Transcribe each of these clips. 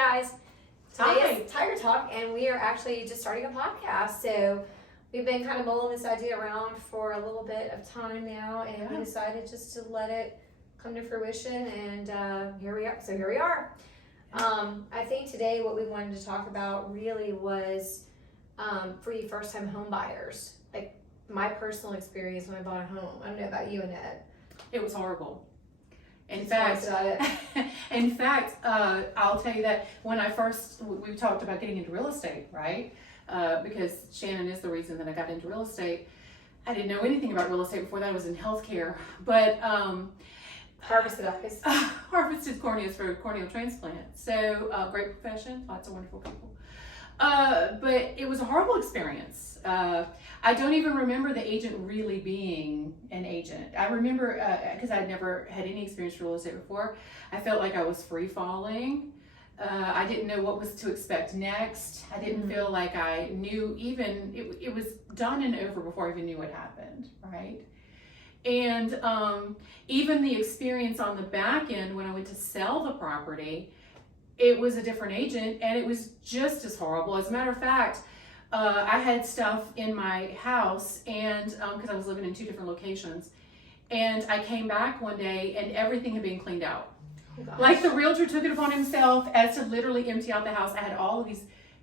guys, today Hi. is Tiger Talk, and we are actually just starting a podcast. So we've been kind of mulling this idea around for a little bit of time now, and we decided just to let it come to fruition. And here we are. So here we are. I think today what we wanted to talk about really was for you first-time home buyers, like my personal experience when I bought a home. I don't know about you, Annette. It was horrible. In Tell us about it. fact, I'll tell you that when we talked about getting into real estate, right? Because Shannon is the reason that I got into real estate. I didn't know anything about real estate before that. I was in healthcare, but Harvested eyes. harvested corneas for corneal transplant. So great profession, lots of wonderful people. But it was a horrible experience. I don't even remember the agent really being an agent. I remember, because I'd never had any experience with real estate before, I felt like I was free falling. I didn't know what was to expect next. I didn't feel like I knew even, it was done and over before I even knew what happened, right? And even the experience on the back end when I went to sell the property, it was a different agent and it was just as horrible. As a matter of fact, I had stuff in my house and because I was living in two different locations, and I came back one day and everything had been cleaned out. Oh, like the realtor took it upon himself as to literally empty out the house. I had all of these,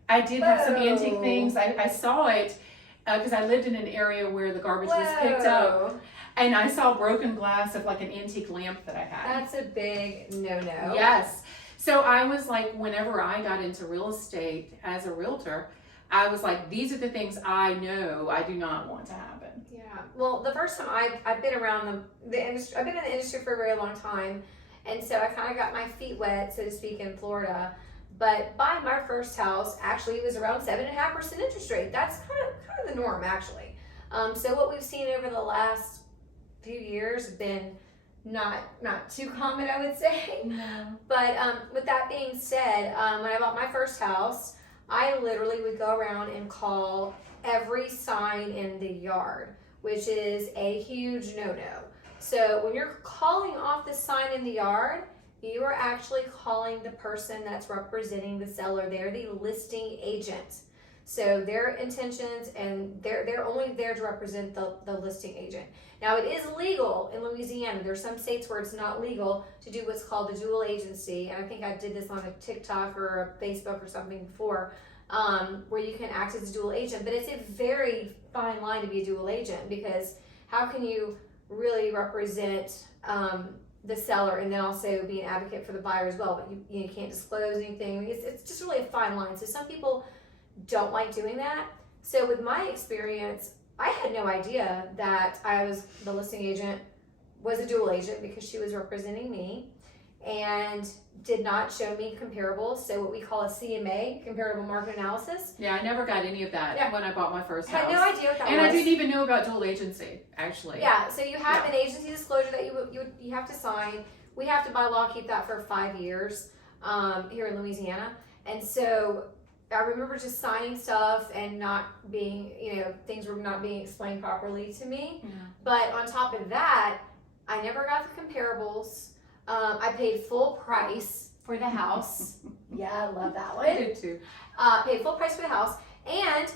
I did have some antique things. I saw it because I lived in an area where the garbage was picked up. And I saw broken glass of like an antique lamp that I had. That's a big no-no. Yes. So I was like, whenever I got into real estate as a realtor, I was like, these are the things I know I do not want to happen. Yeah. Well, the first time I've been around the industry, I've been in the industry for a very long time. And so I kind of got my feet wet, so to speak, in Florida. But buying my first house, actually, it was around 7.5% interest rate. That's kind of the norm, actually. So what we've seen over the last few years has been not too common, I would say. No. But with that being said, when I bought my first house, I literally would go around and call every sign in the yard, which is a huge no-no. So when you're calling off the sign in the yard, you are actually calling the person that's representing the seller. They're the listing agent. So their intentions, and they're only there to represent the listing agent. Now it is legal in Louisiana. There's some states where it's not legal to do what's called the dual agency. And I think I did this on a TikTok or a Facebook or something before, where you can act as a dual agent. But it's a very fine line to be a dual agent, because how can you really represent the seller and then also be an advocate for the buyer as well? But you can't disclose anything. It's just really a fine line. So some people don't like doing that. So with my experience, I had no idea that the listing agent was a dual agent, because she was representing me and did not show me comparables. So what we call a CMA, comparative market analysis. Yeah, I never got any of that when I bought my first house. I had no idea what that was. And I didn't even know about dual agency, actually. Yeah, so you have an agency disclosure that you have to sign. We have to, by law, keep that for 5 years here in Louisiana. And so I remember just signing stuff and not being, things were not being explained properly to me. Yeah. But on top of that, I never got the comparables. I paid full price for the house. Yeah, I love that one. I did too. Paid full price for the house and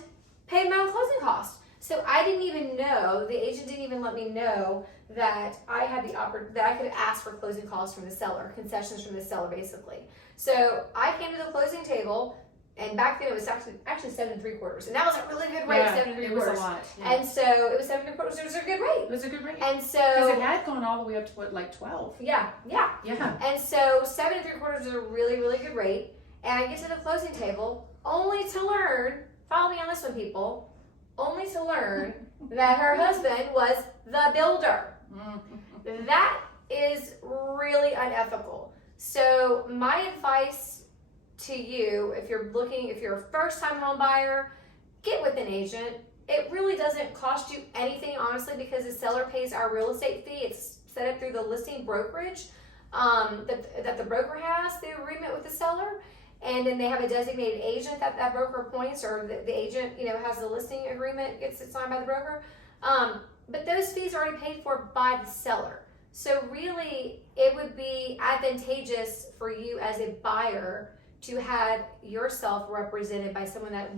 paid my own closing cost. So I didn't even know, the agent didn't even let me know that I had that I could ask for closing costs from the seller, concessions from the seller, basically. So I came to the closing table. And back then it was actually 7 3/4, and that was a really good rate. 7 3/4. It was a lot. Yeah. And so it was 7 3/4. It was a good rate. It was a good rate. And so because it had gone all the way up to what, like 12. Yeah. And so 7 3/4 is a really, really good rate. And I get to the closing table only to learn. Follow me on this one, people. Only to learn that her husband was the builder. That is really unethical. So my advice to you, if you're a first-time home buyer, get with an agent. It really doesn't cost you anything, honestly, because the seller pays our real estate fee. It's set up through the listing brokerage that the broker has the agreement with the seller, and then they have a designated agent that broker appoints, or the agent has the listing agreement, gets it signed by the broker. But those fees are already paid for by the seller. So really, it would be advantageous for you as a buyer to have yourself represented by someone that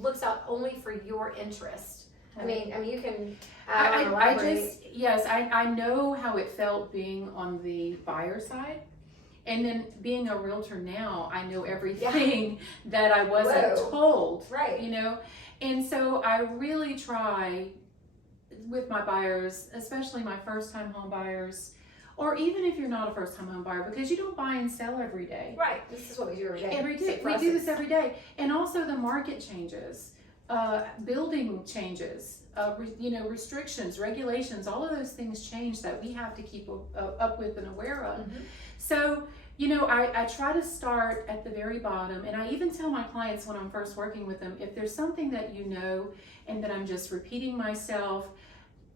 looks out only for your interest. I mean, you can. I know how it felt being on the buyer side, and then being a realtor now, I know everything that I wasn't told. Right. You know, and so I really try with my buyers, especially my first-time home buyers, or even if you're not a first-time home buyer, because you don't buy and sell every day. Right. This is what we do every day. Every day. We do this every day. And also the market changes, building changes, restrictions, regulations, all of those things change that we have to keep up with and aware of. Mm-hmm. So, I try to start at the very bottom, and I even tell my clients when I'm first working with them, if there's something that and that I'm just repeating myself,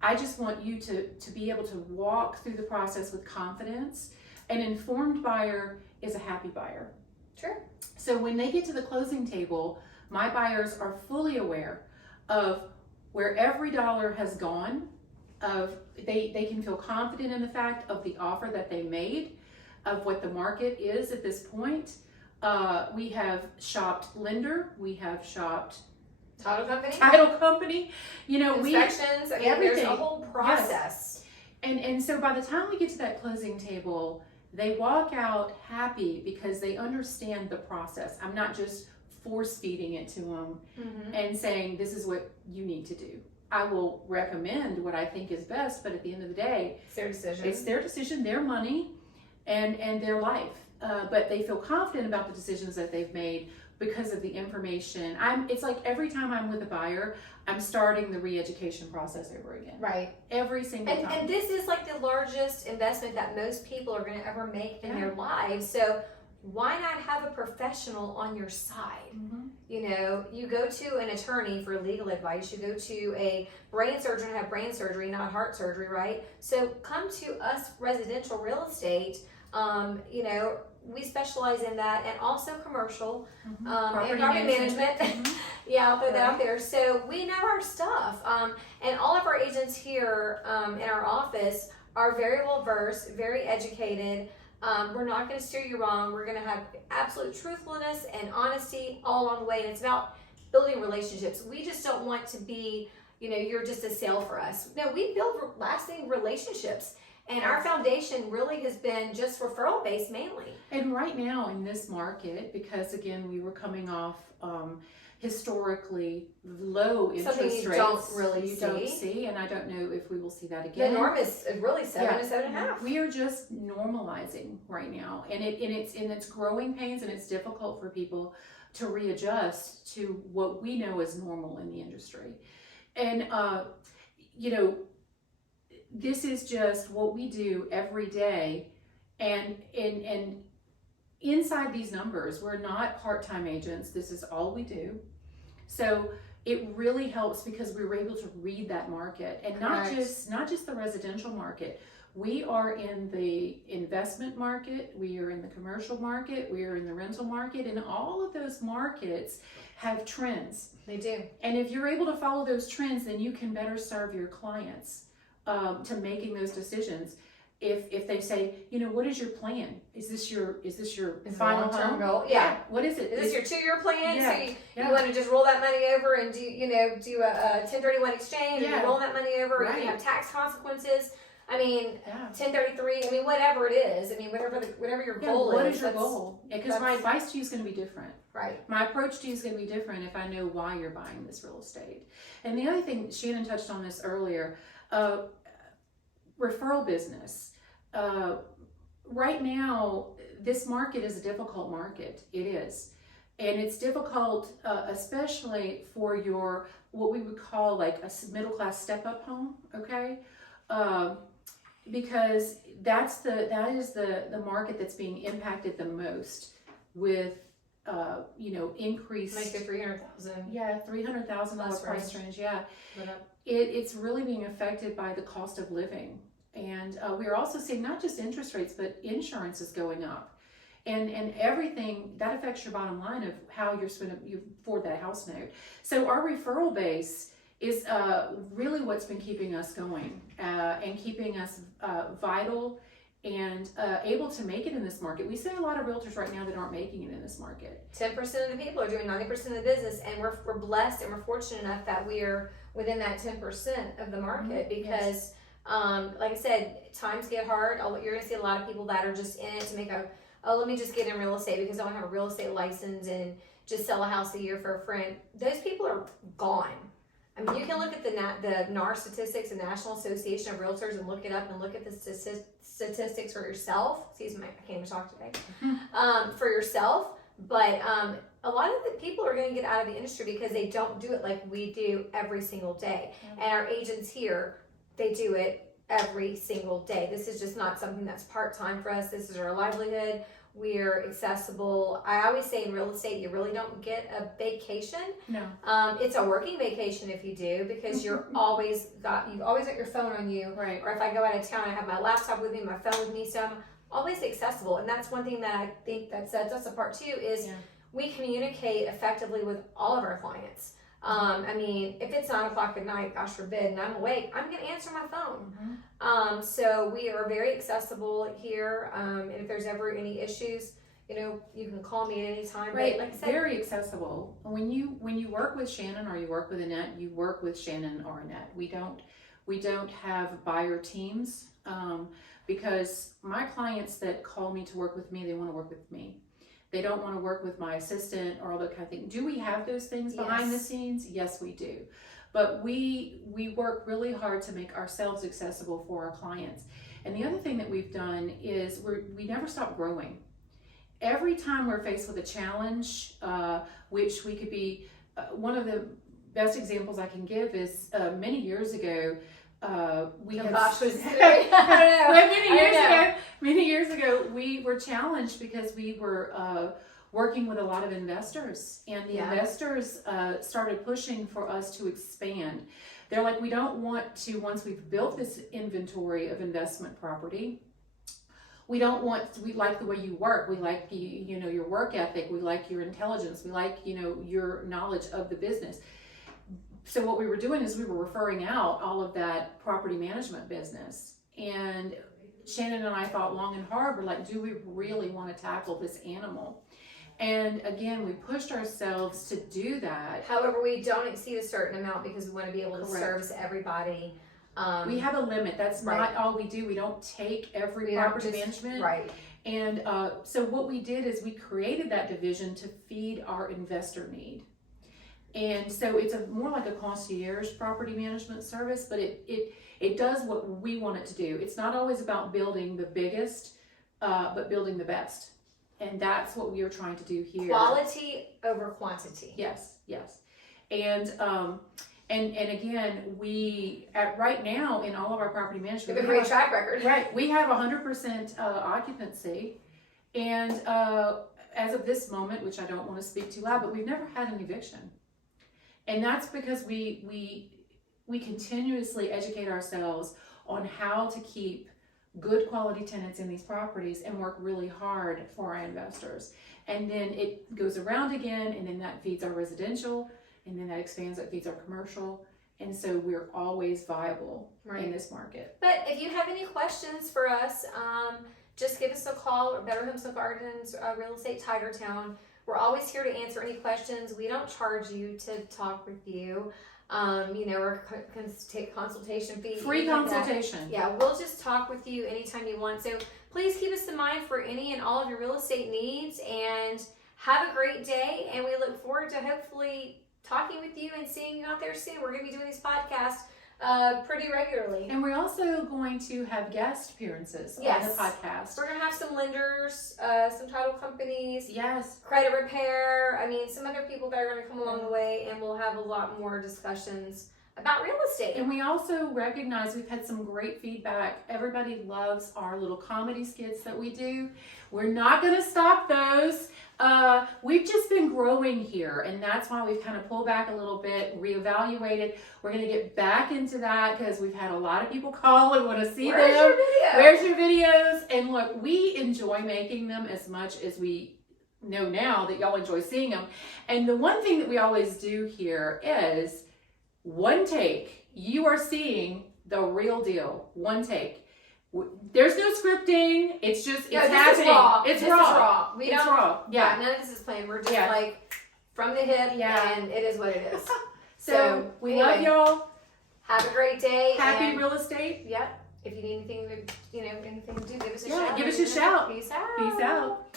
I just want you to be able to walk through the process with confidence. An informed buyer is a happy buyer. Sure. So when they get to the closing table, my buyers are fully aware of where every dollar has gone, they can feel confident in the fact of the offer that they made, of what the market is at this point. We have shopped lender, we have shopped title company, inspections, there's a whole process. Yes. And so by the time we get to that closing table, they walk out happy because they understand the process. I'm not just force feeding it to them and saying, this is what you need to do. I will recommend what I think is best, but at the end of the day, it's their decision. It's their decision, their money, and their life. But they feel confident about the decisions that they've made because of the information. It's like every time I'm with a buyer, I'm starting the re-education process over again. Right. Every single time. And this is like the largest investment that most people are going to ever make in their lives. So why not have a professional on your side? Mm-hmm. You go to an attorney for legal advice. You go to a brain surgeon to have brain surgery, not heart surgery, right? So come to us, residential real estate. We specialize in that, and also commercial and property management. I'll throw that out there. So we know our stuff, and all of our agents here in our office are very well versed, very educated. We're not going to steer you wrong. We're going to have absolute truthfulness and honesty all along the way, and it's about building relationships. We just don't want to be, you're just a sale for us. No, we build lasting relationships. And our foundation really has been just referral based mainly. And right now in this market, because again, we were coming off historically low interest rates. You don't see, and I don't know if we will see that again. The norm is really 7 to 7.5. We are just normalizing right now, and it's in its growing pains, and it's difficult for people to readjust to what we know is normal in the industry. And this is just what we do every day, and inside these numbers, we're not part-time agents. This is all we do. So it really helps because we were able to read that market, and not just the residential market. We are in the investment market, we are in the commercial market, we are in the rental market, and all of those markets have trends. They do. And if you're able to follow those trends, then you can better serve your clients to making those decisions. If they say, what is your plan? Is this your final home goal? Yeah. What is it? Is this your 2-year plan? Yeah. So you want to just roll that money over and do a 1031 exchange, and you roll that money over, and you have tax consequences. 1033. Whatever it is. Whatever your goal is. What is your goal? Because my advice to you is going to be different. Right. My approach to you is going to be different if I know why you're buying this real estate. And the other thing, Shannon touched on this earlier. Referral business. Right now, this market is a difficult market. It is. And it's difficult, especially for your, what we would call like a middle-class step-up home, okay? Because that is the market that's being impacted the most with, increased. Like the 300,000. Yeah, $300,000 price range, yeah. It's really being affected by the cost of living. And we're also seeing not just interest rates, but insurance is going up. And everything, that affects your bottom line of how you afford that house note. So our referral base is really what's been keeping us going and keeping us vital and able to make it in this market. We see a lot of realtors right now that aren't making it in this market. 10% of the people are doing 90% of the business, and we're blessed and we're fortunate enough that we are within that 10% of the market because, like I said, times get hard. You're going to see a lot of people that are just in it to make let me just get in real estate because I want to have a real estate license and just sell a house a year for a friend. Those people are gone. I mean, you can look at the NAR statistics, the National Association of Realtors, and look it up and look at the statistics for yourself. Excuse me, I can't even talk today. For yourself, but a lot of the people are going to get out of the industry because they don't do it like we do every single day. And our agents here, they do it every single day. This is just not something that's part-time for us. This is our livelihood. We're accessible. I always say in real estate, you really don't get a vacation. No. It's a working vacation if you do, because you've always got your phone on you. Right. Or if I go out of town, I have my laptop with me, my phone with me, so I'm always accessible. And that's one thing that I think that sets us apart too, is we communicate effectively with all of our clients. I mean, if it's 9 o'clock at night, gosh forbid, and I'm awake, I'm going to answer my phone. So we are very accessible here. And if there's ever any issues, you can call me at any time. Right, but like I said, very accessible. When you work with Shannon or you work with Annette, you work with Shannon or Annette. We don't have buyer teams because my clients that call me to work with me, they want to work with me. They don't want to work with my assistant or all that kind of thing. Do we have those things behind the scenes? Yes, we do. But we work really hard to make ourselves accessible for our clients. And the other thing that we've done is we never stop growing. Every time we're faced with a challenge, which we could be, one of the best examples I can give is many years ago, many years ago, we were challenged because we were working with a lot of investors, and the investors started pushing for us to expand. They're like, we don't want to, once we've built this inventory of investment property, we like the way you work. We like your work ethic. We like your intelligence. We like, your knowledge of the business. So what we were doing is we were referring out all of that property management business. And Shannon and I thought long and hard, we're like, do we really want to tackle this animal? And again, we pushed ourselves to do that. However, we don't exceed a certain amount because we want to be able to service everybody. We have a limit. That's not all we do. We don't take every property management. Right. And so what we did is we created that division to feed our investor need. And so it's more like a concierge property management service, but it does what we want it to do. It's not always about building the biggest, but building the best. And that's what we are trying to do here. Quality over quantity. Yes. And again, right now in all of our property management, we have a great track record. Right. We have 100% occupancy. And as of this moment, which I don't want to speak too loud, but we've never had an eviction. And that's because we continuously educate ourselves on how to keep good quality tenants in these properties and work really hard for our investors. And then it goes around again, and then that feeds our residential, and then that expands, that feeds our commercial. And so we're always viable in this market. But if you have any questions for us, just give us a call, or Better Homes and Gardens, Real Estate Tiger Town. We're always here to answer any questions. We don't charge you to talk with you. We're going to take consultation fee. Free consultation. Yeah, we'll just talk with you anytime you want. So please keep us in mind for any and all of your real estate needs, and have a great day. And we look forward to hopefully talking with you and seeing you out there soon. We're going to be doing these podcasts pretty regularly. And we're also going to have guest appearances on the podcast. We're going to have some lenders, some title companies, credit repair. I mean, some other people that are going to come along the way, and we'll have a lot more discussions about real estate. And we also recognize we've had some great feedback. Everybody loves our little comedy skits that we do. We're not going to stop those. We've just been growing here, and that's why we've kind of pulled back a little bit, reevaluated. We're going to get back into that because we've had a lot of people call and want to see them. Where's your videos? And look, we enjoy making them as much as we know now that y'all enjoy seeing them. And the one thing that we always do here is one take. You are seeing the real deal. One take. There's no scripting. It's just No, it's this happening. is raw. It's this raw. Is raw. We It's don't. raw. Yeah, Yeah. none of this is planned. We're just Yeah. like from the hip, Yeah. and it is what it is. So we anyway, love y'all. Have a great day. Happy and, real estate. Yep. If you need anything to, anything to do, give us a Yeah, shout. give us a shout. Peace out. Peace out.